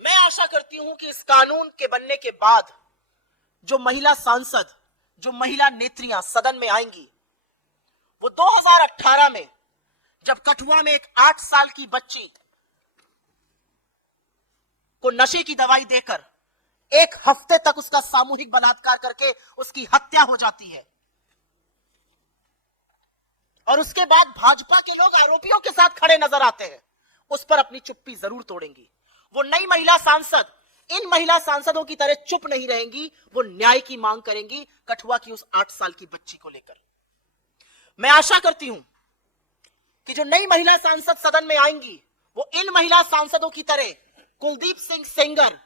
मैं आशा करती हूं कि इस कानून के बनने के बाद जो महिला सांसद, जो महिला नेत्रियां सदन में आएंगी, वो 2018 में जब कठुआ में एक 8 साल की बच्ची को नशे की दवाई देकर 1 हफ्ते तक उसका सामूहिक बलात्कार करके उसकी हत्या हो जाती है, और उसके बाद भाजपा के लोग आरोपियों के साथ खड़े नजर आते हैं, उस पर अपनी चुप्पी जरूर तोड़ेंगी। वो नई महिला सांसद इन महिला सांसदों की तरह चुप नहीं रहेंगी, वो न्याय की मांग करेंगी कठुआ की उस 8 साल की बच्ची को लेकर। मैं आशा करती हूं कि जो नई महिला सांसद सदन में आएंगी वो इन महिला सांसदों की तरह कुलदीप सिंह सेंगर,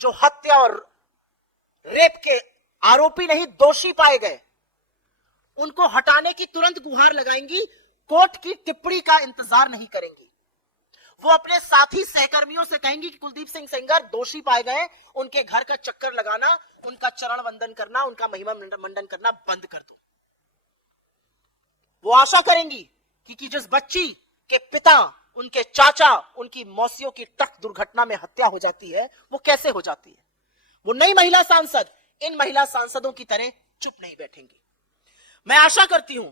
जो हत्या और रेप के आरोपी नहीं दोषी पाए गए, उनको हटाने की तुरंत गुहार लगाएंगी, कोर्ट की टिप्पणी का इंतजार नहीं करेंगी। वो अपने साथी सहकर्मियों से कहेंगी कि कुलदीप सिंह सेंगर दोषी पाए गए, उनके घर का चक्कर लगाना, उनका चरण वंदन करना, उनका महिमा मंडन करना बंद कर दो। वो आशा करेंगी कि जिस बच्ची के पिता, उनके चाचा, उनकी मौसियों की ट्रक दुर्घटना में हत्या हो जाती है, वो कैसे हो जाती है। वो नई महिला सांसद इन महिला सांसदों की तरह चुप नहीं बैठेंगी। मैं आशा करती हूं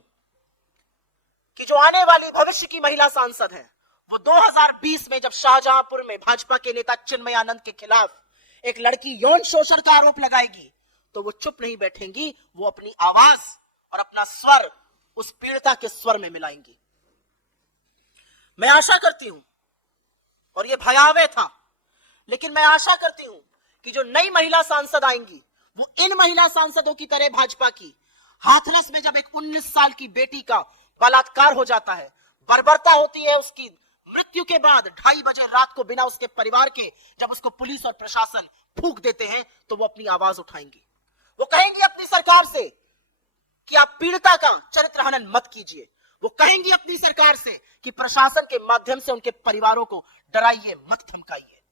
कि जो आने वाली भविष्य की महिला सांसद हैं, वो 2020 में जब शाहजहांपुर में भाजपा के नेता चिन्मय आनंद के खिलाफ एक लड़की यौन शोषण का आरोप लगाएगी, तो वो चुप नहीं बैठेंगी, वो अपनी आवाज और अपना स्वर उस पीड़िता के स्वर में मिलाएंगी। मैं आशा करती हूं, और ये भयावह था, लेकिन मैं आशा करती हूं कि जो नई महिला सांसद आएंगी वो इन महिला सांसदों की तरह भाजपा की हाथरस में जब एक 19 साल की बेटी का बलात्कार हो जाता है, बर्बरता होती है, उसकी मृत्यु के बाद 2:30 बजे रात को बिना उसके परिवार के जब उसको पुलिस और प्रशासन फूंक देते हैं, तो वो अपनी आवाज उठाएंगी। वो कहेंगी अपनी सरकार से कि आप पीड़िता का चरित्र हनन मत कीजिए। वो कहेंगी अपनी सरकार से कि प्रशासन के माध्यम से उनके परिवारों को डराइए मत, धमकाइए।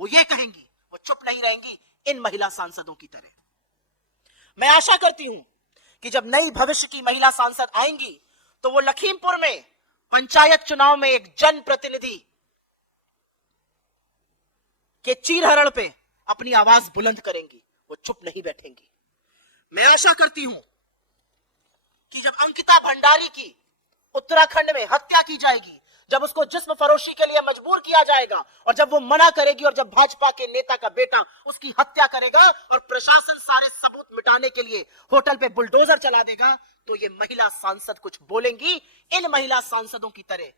वो ये कहेंगी, वो चुप नहीं रहेंगी इन महिला सांसदों की तरह। मैं आशा करती हूं कि जब नई भविष्य की महिला सांसद आएंगी तो वो लखीमपुर में पंचायत चुनाव में एक जनप्रतिनिधि के चीरहरण पे अपनी आवाज बुलंद करेंगी, वो चुप नहीं बैठेंगी। मैं आशा करती हूं कि जब अंकिता भंडारी की उत्तराखंड में हत्या की जाएगी, जब उसको जिस्म फरोशी के लिए मजबूर किया जाएगा, और जब वो मना करेगी, और जब भाजपा के नेता का बेटा उसकी हत्या करेगा और प्रशासन सारे सबूत मिटाने के लिए होटल पे बुलडोजर चला देगा, तो ये महिला सांसद कुछ बोलेंगी, इन महिला सांसदों की तरह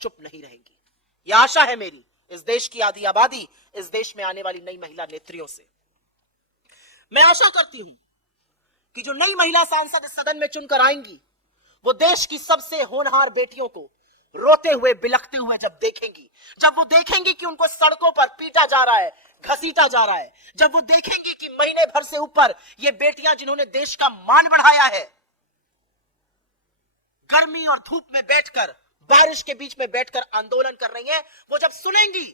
चुप नहीं रहेंगी। यह आशा है मेरी इस देश की आधी आबादी, इस देश में आने वाली नई महिला नेत्रियों से। मैं आशा करती हूं कि जो नई महिला सांसद इस सदन में चुनकर आएंगी, वो देश की सबसे होनहार बेटियों को रोते हुए, बिलखते हुए जब देखेंगी, जब वो देखेंगी कि उनको सड़कों पर पीटा जा रहा है, घसीटा जा रहा है, जब वो देखेंगी कि महीने भर से ऊपर ये बेटियां जिन्होंने देश का मान बढ़ाया है, गर्मी और धूप में बैठकर, बारिश के बीच में बैठकर आंदोलन कर रही हैं, वो जब सुनेंगी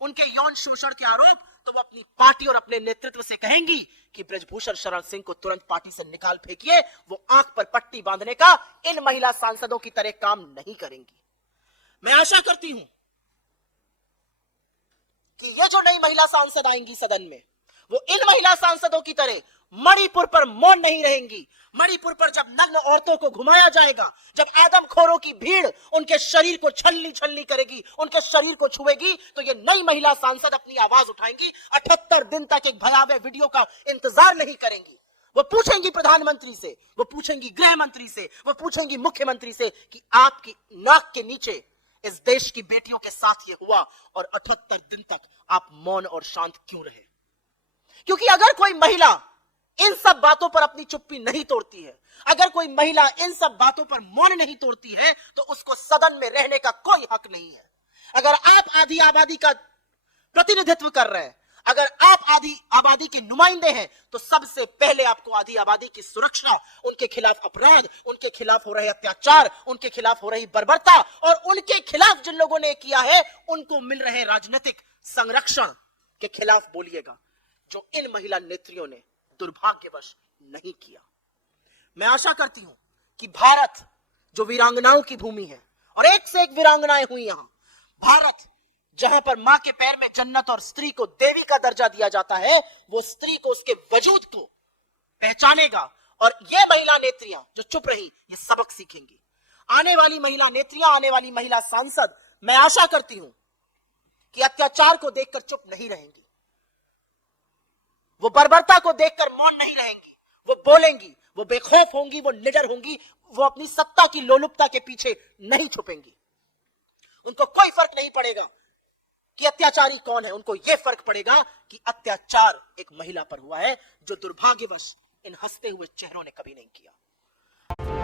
उनके यौन शोषण के आरोप, तो वो अपनी पार्टी और अपने नेतृत्व से कहेंगी कि ब्रजभूषण शरण सिंह को तुरंत पार्टी से निकाल फेंकिए। वो आंख पर पट्टी बांधने का इन महिला सांसदों की तरह काम नहीं करेंगी। मैं आशा करती हूं कि ये जो नई महिला सांसद आएंगी सदन में, वो इन महिला सांसदों की तरह मणिपुर पर मौन नहीं रहेंगी। मणिपुर पर जब नग्न औरतों को घुमाया जाएगा, जब आदमखोरों की भीड़ उनके शरीर को छलनी छलनी करेगी, उनके शरीर को छुएगी, तो ये नई महिला सांसद अपनी आवाज उठाएंगी। 78 दिन तक एक भयावह वीडियो का इंतजार नहीं करेंगी। वो पूछेंगी प्रधानमंत्री से, वो पूछेंगी गृह मंत्री से, वो पूछेंगी मुख्यमंत्री से कि आपकी नाक के नीचे इस देश की बेटियों के साथ ये हुआ, और 78 दिन तक आप मौन और शांत क्यों रहे। क्योंकि अगर कोई महिला इन सब बातों पर अपनी चुप्पी नहीं तोड़ती है, अगर कोई महिला इन सब बातों पर मौन नहीं तोड़ती है, तो उसको सदन में रहने का कोई हक नहीं है। अगर आप आधी आबादी का प्रतिनिधित्व कर रहे हैं, अगर आप आधी आबादी के नुमाइंदे हैं, तो सबसे पहले आपको आधी आबादी की सुरक्षा, उनके खिलाफ अपराध, उनके खिलाफ हो रहे अत्याचार, उनके खिलाफ हो रही बर्बरता, और उनके खिलाफ जिन लोगों ने किया है उनको मिल रहे राजनीतिक संरक्षण के खिलाफ बोलिएगा, जो इन महिला नेत्रियों ने दुर्भाग्यवश नहीं किया। मैं आशा करती हूं कि भारत जो वीरांगनाओं की भूमि है और एक से एक वीरांगनाएं हुई यहां। भारत जहां पर मां के पैर में जन्नत और स्त्री को देवी का दर्जा दिया जाता है, वो स्त्री को उसके वजूद को पहचानेगा। और ये महिला नेत्रियां जो चुप रही, ये सबक सीखेंगी। आने वाली महिला नेत्रियां, आने वाली महिला सांसद, मैं आशा करती हूं कि अत्याचार को देखकर चुप नहीं रहेंगी, वो बर्बरता को देखकर मौन नहीं रहेंगी, वो बोलेंगी, वो बेखौफ होंगी, वो निडर होंगी, वो अपनी सत्ता की लोलुपता के पीछे नहीं छुपेंगी। उनको कोई फर्क नहीं पड़ेगा कि अत्याचारी कौन है, उनको यह फर्क पड़ेगा कि अत्याचार एक महिला पर हुआ है, जो दुर्भाग्यवश इन हंसते हुए चेहरों ने कभी नहीं किया।